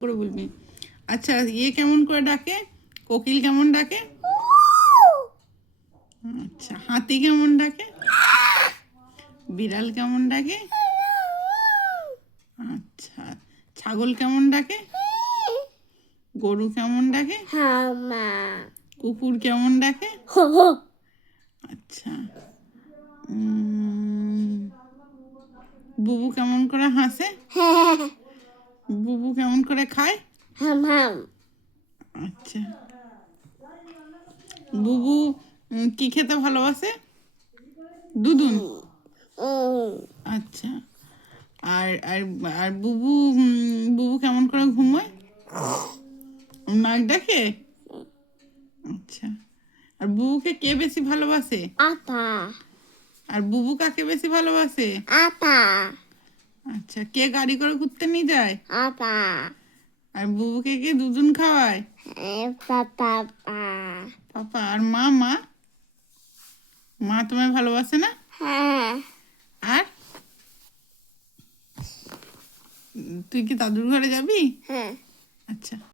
করে বলবি। আচ্ছা, ইয়ে কেমন করে ডাকে? কোকিল কেমন ডাকে? আচ্ছা, হাতি কেমন ডাকে? বিড়াল কেমন ডাকে? আচ্ছা, ছাগল কেমন ডাকে? গরু কেমন ডাকে? কুকুর কেমন ডাকে? আচ্ছা, বুবু কেমন করে হাসে? বুবু কেমন করে খায়? আচ্ছা, বুবু কি খেতে ভালোবাসে? দুধুন। আচ্ছা, আর আর আর বুবু বুবু কেমন করে ঘুমোয়? নাক ডাকে? আচ্ছা, আর বুবুকে কে বেশি ভালোবাসে? আর বুবু কাকে বেশি ভালোবাসে? আচ্ছা, কে গাড়ি করে ঘুরতে নিয়ে যায়? আর বুবুকে কে দুধুন খাওয়ায়? পাপা। আর মা মা মা তোমায় ভালোবাসে না? আর তুই কি দাদুর ঘরে যাবি? আচ্ছা।